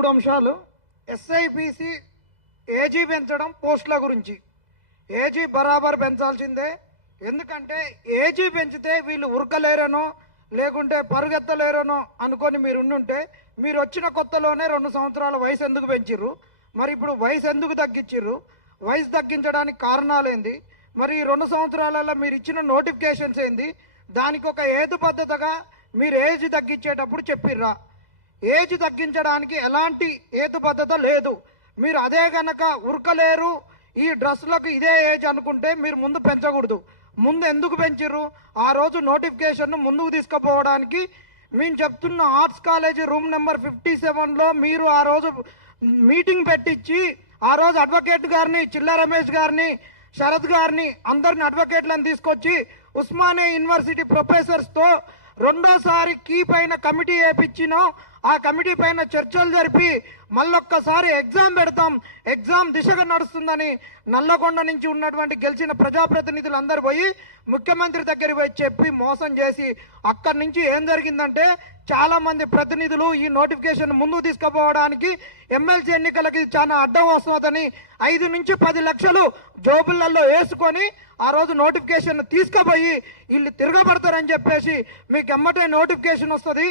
3 అంశాలు. SIPC AG పెంచడం పోస్టుల గురించి. ఏజీ బరాబర్ పెంచాల్సిందే. ఎందుకంటే ఏజీ పెంచితే వీళ్ళు ఉరకలేరనో లేకుంటే పరుగెత్తలేరనో అనుకొని మీరు ఉండుంటే మీరు వచ్చిన కొత్తలోనే 2 సంవత్సరాల వయసు ఎందుకు పెంచిర్రు? మరి ఇప్పుడు వయసు ఎందుకు తగ్గించిర్రు? వయసు తగ్గించడానికి కారణాలేంది? మరి 2 సంవత్సరాలలో మీరు ఇచ్చిన నోటిఫికేషన్స్ ఏంది? దానికి ఒక హేతుబద్ధతగా మీరు ఏజ్ తగ్గించేటప్పుడు చెప్పిర్రా? ఏజ్ తగ్గించడానికి ఎలాంటి హేతుబద్ధత లేదు. మీరు అదే గనక ఉరకలేరు ఈ డ్రెస్లకు ఇదే ఏజ్ అనుకుంటే మీరు ముందు పెంచకూడదు. ముందు ఎందుకు పెంచిర్రు? ఆ రోజు నోటిఫికేషన్ను ముందుకు తీసుకుపోవడానికి మేము చెప్తున్న ఆర్ట్స్ కాలేజీ రూమ్ నెంబర్ 57లో మీరు ఆ రోజు మీటింగ్ పెట్టించి ఆ రోజు అడ్వకేట్ గారిని, చిల్ల రమేష్ గారిని, శరత్ గారిని అందరిని అడ్వకేట్లను తీసుకొచ్చి ఉస్మానియా యూనివర్సిటీ ప్రొఫెసర్స్తో రెండోసారి కీ పైన కమిటీ వేయించినాం. ఆ కమిటీ పైన చర్చలు జరిపి మళ్ళొక్కసారి ఎగ్జామ్ పెడతాం, ఎగ్జామ్ దిశగా నడుస్తుందని నల్లగొండ నుంచి ఉన్నటువంటి గెలిచిన ప్రజాప్రతినిధులు అందరు పోయి ముఖ్యమంత్రి దగ్గరికి పోయి చెప్పి మోసం చేసి అక్కడి నుంచి ఏం జరిగిందంటే చాలా మంది ప్రతినిధులు ఈ నోటిఫికేషన్ ముందుకు తీసుకుపోవడానికి ఎమ్మెల్సీ ఎన్నికలకి చాలా అడ్డం వస్తుందని 5 నుంచి 10 లక్షలు జోబులలో వేసుకొని ఆ రోజు నోటిఫికేషన్ తీసుకుపోయి వీళ్ళు తిరగబడతారని చెప్పేసి మీకు ఎమ్మటే నోటిఫికేషన్ వస్తుంది,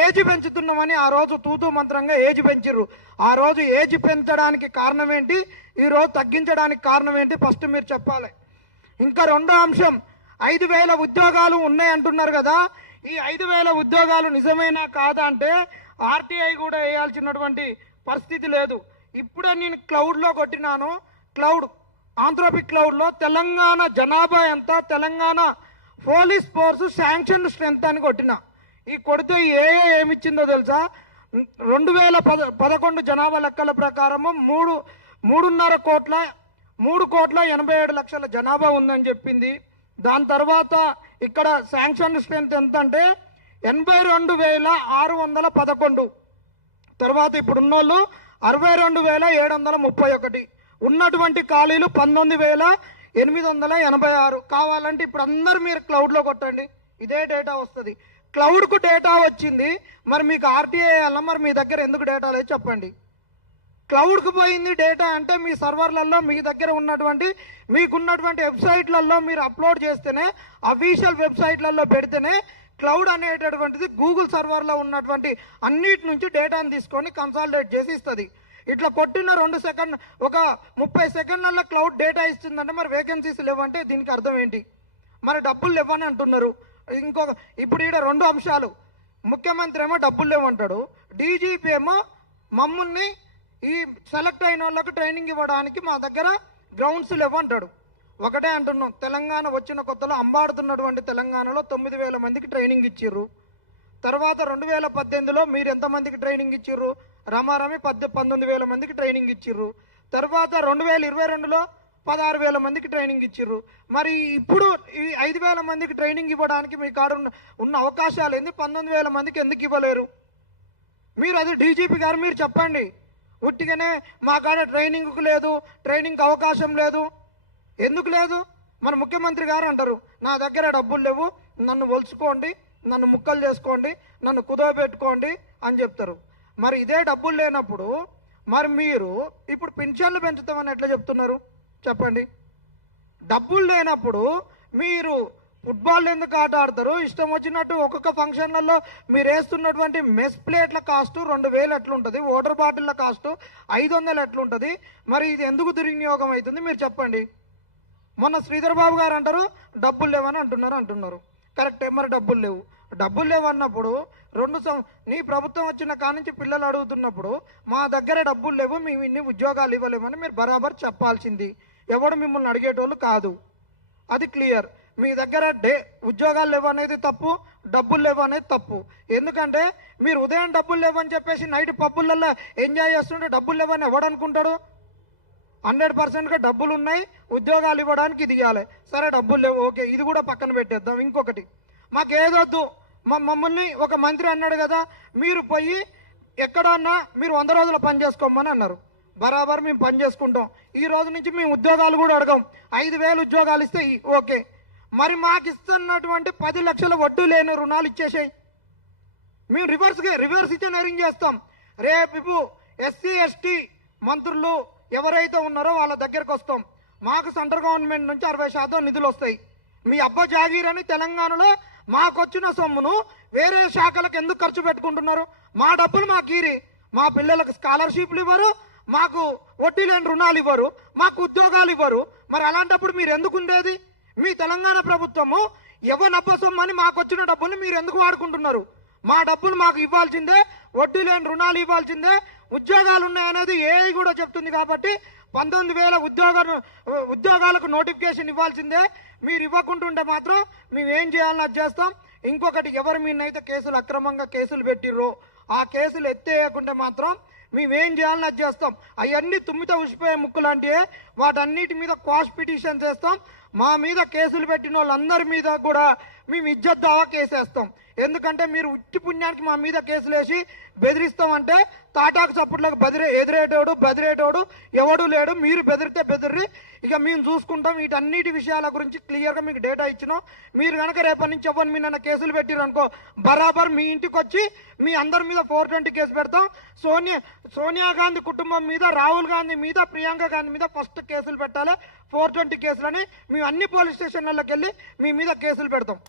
ఏజ్ పెంచుతున్నామని ఆ రోజు తూతూ మంత్రంగా ఏజ్ పెంచిర్రు. ఆ రోజు ఏజ్ పెంచడానికి కారణం ఏంటి, ఈ రోజు తగ్గించడానికి కారణం ఏంటి? ఫస్ట్ మీరు చెప్పాలి. ఇంకా రెండో అంశం, 5,000 ఉద్యోగాలు ఉన్నాయంటున్నారు కదా. ఈ 5,000 ఉద్యోగాలు నిజమేనా కాదా అంటే ఆర్టీఐ కూడా వేయాల్సినటువంటి పరిస్థితి లేదు. ఇప్పుడే నేను క్లౌడ్లో కొట్టినాను, ఆంథ్రోపిక్ క్లౌడ్లో తెలంగాణ జనాభా ఎంత, Telangana police force sanction strength అని కొట్టిన. ఈ కొడితే ఏమిచ్చిందో తెలుసా? 2011 జనాభా లెక్కల ప్రకారము 3,87,00,000 జనాభా ఉందని చెప్పింది. దాని తర్వాత ఇక్కడ శాంక్షన్ స్ట్రెంత్ ఎంత అంటే 82,611. తర్వాత ఇప్పుడున్నోళ్ళు 62,731. ఉన్నటువంటి ఖాళీలు 19,886. కావాలంటే ఇప్పుడు అందరు మీరు క్లౌడ్లో కొట్టండి, ఇదే డేటా వస్తుంది. క్లౌడ్కు డేటా వచ్చింది, మరి మీకు ఆర్టీఐ వేయాలా? మరి మీ దగ్గర ఎందుకు డేటా లేదు చెప్పండి. క్లౌడ్కు పోయింది డేటా అంటే మీ సర్వర్లలో మీ దగ్గర ఉన్నటువంటి మీకున్నటువంటి వెబ్సైట్లలో మీరు అప్లోడ్ చేస్తేనే, అఫీషియల్ వెబ్సైట్లలో పెడితేనే క్లౌడ్ అనేటటువంటిది గూగుల్ సర్వర్లో ఉన్నటువంటి అన్నిటి నుంచి డేటాను తీసుకొని కన్సాలిడేట్ చేసి ఇస్తుంది. ఇట్లా కొట్టిన 2 సెకండ్ ఒక 30 సెకండ్లలో క్లౌడ్ డేటా ఇస్తుందంటే మరి వేకెన్సీస్ లేవంటే దీనికి అర్థం ఏంటి? మరి డబ్బులు లేవని అంటున్నారు. ఇప్పుడు ఈడ 2 అంశాలు. ముఖ్యమంత్రి ఏమో డబ్బులు లేవంటాడు, డీజీపీ ఏమో మమ్మల్ని ఈ సెలెక్ట్ అయిన వాళ్ళకు ట్రైనింగ్ ఇవ్వడానికి మా దగ్గర గ్రౌండ్స్ లేవంటాడు. ఒకటే అంటున్నాం, తెలంగాణ వచ్చిన కొత్తలో అంబాడుతున్నటువంటి తెలంగాణలో 9,000 మందికి ట్రైనింగ్ ఇచ్చిర్రు. తర్వాత 2018లో మీరు ఎంతమందికి ట్రైనింగ్ ఇచ్చిర్రు? రామారామి 19,000 మందికి ట్రైనింగ్ ఇచ్చిర్రు. తర్వాత 2022లో 16,000 మందికి ట్రైనింగ్ ఇచ్చిర్రు. మరి ఇప్పుడు ఈ 5,000 మందికి ట్రైనింగ్ ఇవ్వడానికి మీ కాడ ఉన్న అవకాశాలు ఏంది? 19,000 మందికి ఎందుకు ఇవ్వలేరు? మీరు అది డీజీపీ గారు మీరు చెప్పండి. ఉట్టిగానే మా కాడ ట్రైనింగ్కు లేదు, ట్రైనింగ్కి అవకాశం లేదు. ఎందుకు లేదు? మన ముఖ్యమంత్రి గారు అంటారు, నా దగ్గర డబ్బులు లేవు, నన్ను ఒలుచుకోండి, నన్ను ముక్కలు చేసుకోండి, నన్ను కుదవబెట్టుకోండి అని చెప్తారు. మరి ఇదే డబ్బులు లేనప్పుడు మరి మీరు ఇప్పుడు పెన్షన్లు పెంచుతామని ఎట్లా చెప్తున్నారు చెప్పండి? డబ్బులు లేనప్పుడు మీరు ఫుట్బాల్ ఎందుకు ఆట ఆడతారు? ఇష్టం వచ్చినట్టు ఒక్కొక్క ఫంక్షన్లలో మీరు వేస్తున్నటువంటి మెస్ ప్లేట్ల కాస్ట్ 2,000 ఎట్లుంటుంది, వాటర్ బాటిళ్ళ కాస్ట్ 500 ఎట్లుంటుంది? మరి ఇది ఎందుకు దుర్వినియోగం అవుతుంది మీరు చెప్పండి. మొన్న శ్రీధర్ బాబు గారు అంటారు డబ్బులు లేవని అంటున్నారు. కరెక్టే, మరి డబ్బులు లేవు అన్నప్పుడు నీ ప్రభుత్వం వచ్చిన కానించి పిల్లలు అడుగుతున్నప్పుడు మా దగ్గర డబ్బులు లేవు, మేము ఇన్ని ఉద్యోగాలు ఇవ్వలేమని మీరు బరాబర్ చెప్పాల్సింది. ఎవడు మిమ్మల్ని అడిగేటోళ్ళు కాదు, అది క్లియర్. మీ దగ్గర ఉద్యోగాలు లేవనేది తప్పు, డబ్బులు లేవనేది తప్పు. ఎందుకంటే మీరు ఉదయం డబ్బులు లేవని చెప్పేసి నైట్ పబ్బులలో ఎంజాయ్ చేస్తుంటే డబ్బులు లేవని ఎవడనుకుంటాడు? 100%గా డబ్బులు ఉన్నాయి, ఉద్యోగాలు ఇవ్వడానికి ఇది ఇవ్వాలి. సరే డబ్బులు లేవు, ఓకే, ఇది కూడా పక్కన పెట్టేద్దాం. ఇంకొకటి, మాకేదొద్దు, మమ్మల్ని ఒక మంత్రి అన్నాడు కదా, మీరు పోయి ఎక్కడన్నా మీరు 100 రోజుల పని చేసుకోమని అన్నారు. బరాబర్ మేము పని చేసుకుంటాం. ఈ రోజు నుంచి మేము ఉద్యోగాలు కూడా అడగం. 5,000 ఉద్యోగాలు ఇస్తే ఓకే. మరి మాకు ఇస్తున్నటువంటి 10 లక్షల వడ్డీ లేని రుణాలు ఇచ్చేసాయి. మేము రివర్స్ ఇంజనీరింగ్ చేస్తాం. రేపు ఎస్సీ ఎస్టీ మంత్రులు ఎవరైతే ఉన్నారో వాళ్ళ దగ్గరకు వస్తాం. మాకు సెంట్రల్ గవర్నమెంట్ నుంచి 60% నిధులు వస్తాయి. మీ అబ్బ జాగీర్ అని తెలంగాణలో మాకొచ్చిన సొమ్మును వేరే శాఖలకు ఎందుకు ఖర్చు పెట్టుకుంటున్నారు? మా డబ్బులు మాకు ఈరి, మా పిల్లలకు స్కాలర్షిప్లు ఇవ్వరు, మాకు వడ్డీ లేని రుణాలు ఇవ్వరు, మాకు ఉద్యోగాలు ఇవ్వరు. మరి అలాంటప్పుడు మీరు ఎందుకు ఉండేది? మీ తెలంగాణ ప్రభుత్వము ఎవనబ్బ సొమ్ము అని మాకు వచ్చిన డబ్బుల్ని మీరు ఎందుకు వాడుకుంటున్నారు? మా డబ్బులు మాకు ఇవ్వాల్సిందే, వడ్డీ లేని రుణాలు ఇవ్వాల్సిందే, ఉద్యోగాలు ఉన్నాయనేది ఏఐ కూడా చెప్తుంది. కాబట్టి 19,000 ఉద్యోగాలకు నోటిఫికేషన్ ఇవ్వాల్సిందే. మీరు ఇవ్వకుంటుంటే మాత్రం మేము ఏం చేయాలని అది చేస్తాం. ఇంకొకటి, ఎవరి మీదైతే కేసులు అక్రమంగా కేసులు పెట్టిర్రో ఆ కేసులు ఎత్తేయకుంటే మాత్రం మేమేం చేయాలని అది చేస్తాం. అవన్నీ తుమ్మితో ఉసిపోయే ముక్కు లాంటివే. వాటన్నిటి మీద క్వాష్ పిటిషన్ చేస్తాం. మా మీద కేసులు పెట్టిన వాళ్ళందరి మీద కూడా మేము ఇజ్జత్ దావా కేసేస్తాం. ఎందుకంటే మీరు ఉట్టి పుణ్యానికి మా మీద కేసులు వేసి బెదిరిస్తామంటే తాటాకు చప్పుట్లకు బెదిరేటోడు ఎవడు లేడు. మీరు బెదిరితే బెదిరి, ఇక మేము చూసుకుంటాం. వీటన్నిటి విషయాల గురించి క్లియర్గా మీకు డేటా ఇచ్చినాం. మీరు కనుక రేపటి నుంచి ఎవరు మీ నన్ను కేసులు పెట్టిరు అనుకో, బరాబర్ మీ ఇంటికి వచ్చి మీ అందరి మీద 420 కేసు పెడతాం. సోనియా గాంధీ కుటుంబం మీద, రాహుల్ గాంధీ మీద, ప్రియాంక గాంధీ మీద ఫస్ట్ కేసులు పెట్టాలి. 420 కేసులని మేము అన్ని పోలీస్ స్టేషన్లకి వెళ్ళి మీ మీద కేసులు పెడతాం.